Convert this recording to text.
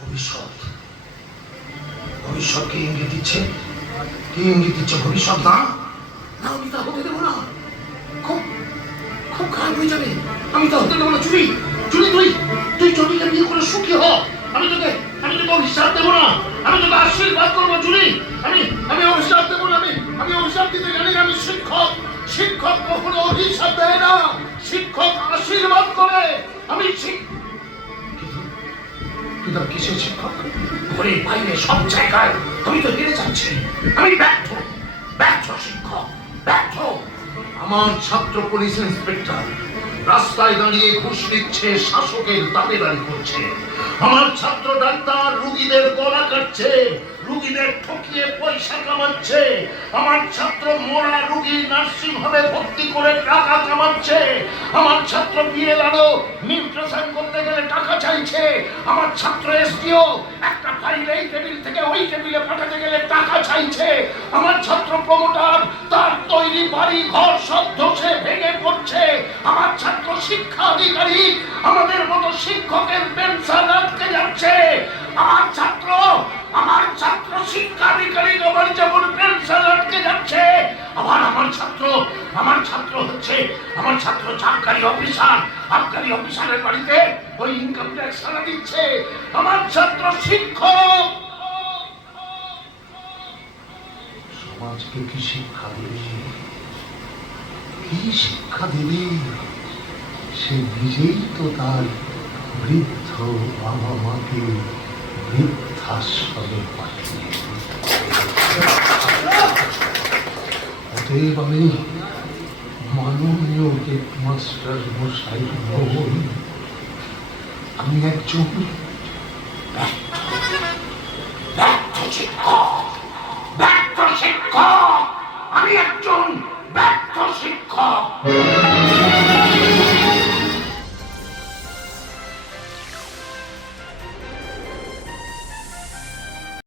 ভবিষ্যৎ। ভবিষ্যৎ কি ইঙ্গিত দিচ্ছে? কি ইঙ্গিত দিচ্ছে ভবিষ্যৎ, না? না, আমি তা হতে দেবো না। খুব খুব খারাপ হয়ে যাবে। আমি তা হতে দেবো না। চুরি চুরি তুই তুই চুরিকে বিয়ে করে সুখী হ। আমি তোকে আমি তোকে অভিশাপ দেবো না। আমি তোকে আশীর্বাদ করব, চুরি। আমি আমি অভিশাপ দেবো না। আমি আমি অভিশাপ দিতে জানি না। আমি শিক্ষক। শিক্ষক কখনো অভিশাপ দেয় না। শিক্ষক আশীর্বাদ করে। আমি শিক্ষক কিন্তু কিসের শিক্ষক? ঘরে বাইরে সব জায়গায়। আমি তো হেরে যাচ্ছি আমি ব্যর্থ। ব্যর্থ শিক্ষক। ব্যর্থ। আমার ছাত্র পুলিশ ইন্সপেক্টর। রাস্তায় দাঁড়িয়ে ঘুষ নিচ্ছে, শাসকের দাবিদারি করছে। আমার ছাত্র ডাক্তার রুগীদের গলা কাটছে, রুগীদের ঠকিয়ে পয়সা কামাচ্ছে। আমার ছাত্র মোড়া রুগী নার্সিং হোমে ভর্তি করে টাকা কামাচ্ছে। আমার ছাত্র বিয়ে লালো নিউট্রিশন করতে গেলে টাকা চাইছে। আমার ছাত্র এসডিও একটা ফাইল এই টেবিল থেকে ওই টেবিলে পাঠাতে গেলে টাকা চাইছে। আমার ছাত্র প্রমোটার তার তৈরি বাড়ি ঘর শিক্ষা অধিকারী আমাদের মতো শিক্ষকের পেনশন আটকে যাচ্ছে। আমার ছাত্র আমার ছাত্র শিক্ষা অধিকারী আমার যেমন পেনশন আটকে যাচ্ছে, আবার আমার ছাত্র আমার ছাত্র হচ্ছে, আমার ছাত্র চাকরি অফিসার আবকারি অফিসারের বাড়িতে ওই ইনকাম ট্যাক্স সারা দিচ্ছে। আমার ছাত্র শিক্ষক। সমাজকে কি শিক্ষা দেবে? কি শিক্ষা দেবে? সে নিজেই তো তার বৃদ্ধ বাবা মাকে বৃদ্ধাশ্রমে পাঠিয়ে অতএব আমি মাননীয় হেডমাস্টার মশাই নই আমি একজন আমি একজন ব্যর্থ শিক্ষক।